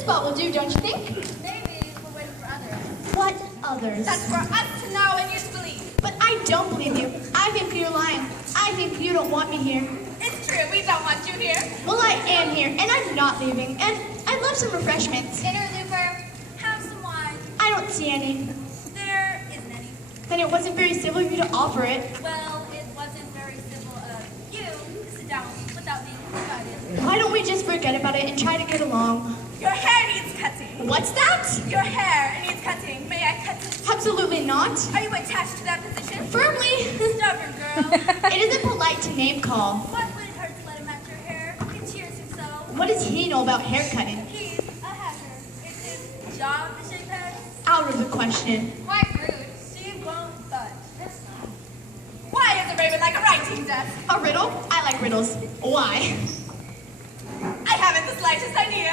This spot will do, don't you think? Maybe we're waiting for others. What others? That's for us to know and you to believe. But I don't believe you. I think you're lying. I think you don't want me here. It's true, we don't want you here. Well, I am here, and I'm not leaving. And I'd love some refreshments. Dinner, Looper. Have some wine. I don't see any. There isn't any. Then it wasn't very civil of you to offer it. Well, it wasn't very civil of you to sit down without being invited. Why don't we just forget about it and try to get along? Your hair needs cutting. What's that? Your hair needs cutting. May I cut it? Absolutely not. Are you attached to that position? Firmly. Stubborn girl. It isn't polite to name call. What would it hurt to let him match your hair? It cheers him so. What does he know about haircutting? He's a hacker. It's his job to shape heads. Out of the question. Quite rude. She won't budge. Why is a raven like a writing desk? A riddle? I like riddles. Why? I haven't the slightest idea.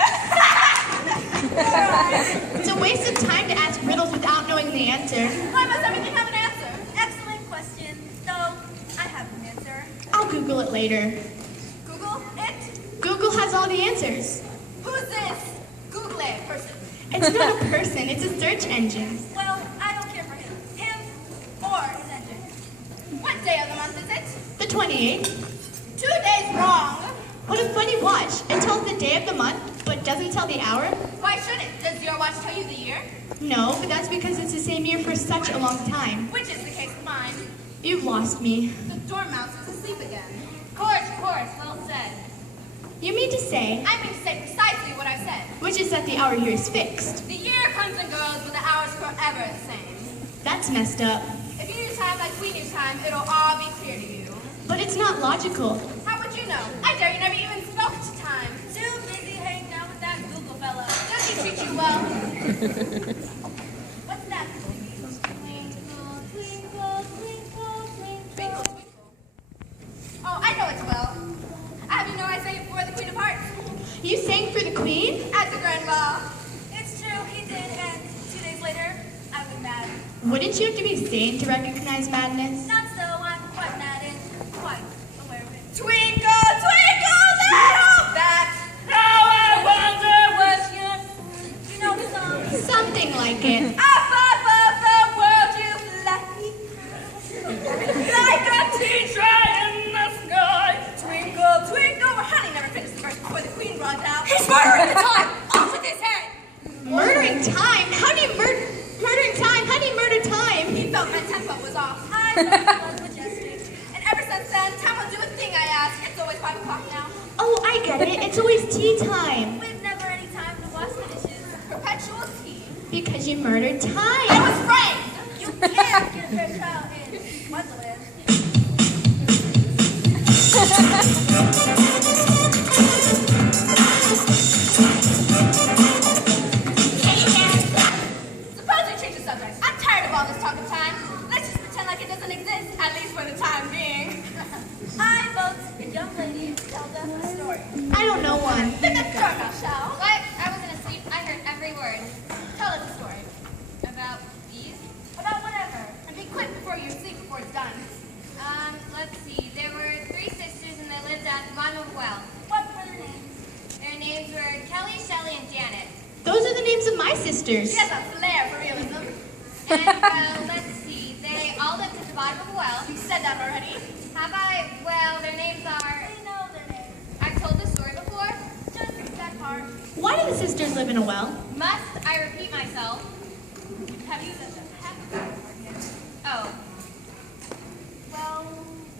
It's a waste of time to ask riddles without knowing the answer. Why must everything have an answer? Excellent question. Though I have an answer. I'll Google it later. Google it? Google has all the answers. Who's this? Google it, person. It's not a person, it's a search engine. Well, I don't care for him. Him or his engine. What day of the month is it? The 28th. 2 days wrong. What a funny watch. It tells the day of the month, but doesn't tell the hour. Why should it? Does your watch tell you the year? No, but that's because it's the same year for such a long time. Which is the case of mine. You've lost me. The dormouse is asleep again. Course, well said. You mean to say, I mean to say precisely what I said. which is that the hour here is fixed. The year comes and goes, but the hour's forever the same. That's messed up. If you knew time like we knew time, it'll all be clear to you. But it's not logical. How would you know? I dare you never even spoke to time. Too busy hanging out with that Google fellow. Does he treat you well? What's that? Twinkle, twinkle, twinkle, twinkle. Twinkle, twinkle. Oh, I know it's well. Have you know I sang it for the Queen of Hearts? You sang for the Queen? At the Grand Ball. It's true, he did, and 2 days later, I was mad. Wouldn't you have to be sane to recognize madness? Not so, I'm quite mad and quite aware of it. Twinkle, twinkle, little bat, how I wonder what you know the song? Something like it. Up above the world you fly, like a teacher in the sky. Twinkle, twinkle. Honey never finished the verse before the Queen runs out. He's murdering the time. Off with his head. Murdering time? How do you murdering time? How do you murder time? He felt my tempo was off. I thought it was majestic. And ever since then, time will do a thing I ask. It's always 5 o'clock now. Oh, I get it. It's always tea time. We've never any time to wash the dishes. Perpetual tea. Because you murdered I time. was framed. You can't get a fair trial in Wonderland. Suppose we change the subject. I'm tired of all this talk of time. Let's just pretend like it doesn't exist, at least for the time being. I vote the young lady tell them a story. I don't know one. Then the doorbell shall. What? I wasn't asleep. I heard every word. Tell us a story. About bees? About whatever. And be quick before you sleep before it's done. Let's see. There were 3 sisters and they lived at the bottom of a well. What were their names? Their names were Kelly, Shelley, and Janet. Those are the names of my sisters. She has a flair for realism. And, let's see. They all lived at the bottom of a well. You said that already. Have I? Well, their names are... I know their names. I've told the story before. Just that part. Why do the sisters live in a well? Must I repeat myself? Have you said that? Oh, Well,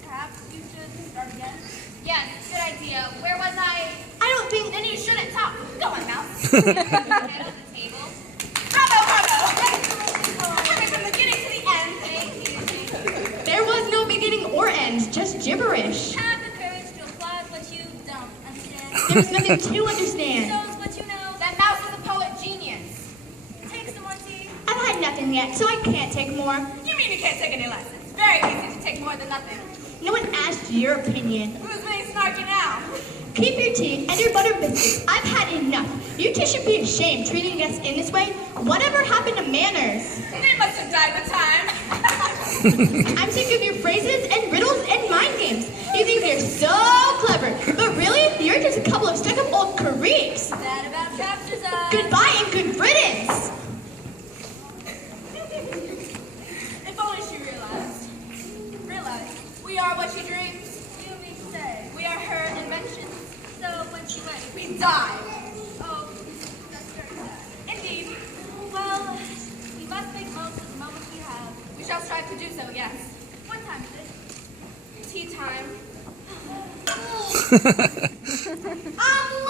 perhaps you should start again. yes, good idea. Where was I? I don't think Then you shouldn't talk. Go on, Mouse. Head on the table. Bravo, bravo. Coming from the beginning to the end. Thank you. there was no beginning or end, just gibberish. Have the courage to apply what you don't understand. There's nothing to understand. Shows what you know. That Mouse is a poet genius. Take some more tea. I've had nothing yet, so I can't take more. You mean you can't take any lessons? Very easy to take more than nothing. No one asked your opinion. Who's being snarky now? Keep your tea and your butter biscuits. I've had enough. You two should be ashamed treating us in this way. Whatever happened to manners? They must have died with time. I'm sick of your phrases and riddles and mind games. You think you're so clever, but really really? You're just a couple of stuck-up old creeps. That about captures us. Goodbye and good riddance. If only she realized. We are what she dreams. You mean to say? We are her inventions. So when she went, We die. oh, that's very sad. Indeed. Well, we must make most of the moments we have. We shall strive to do so, yes. What time is it? Tea time. I'm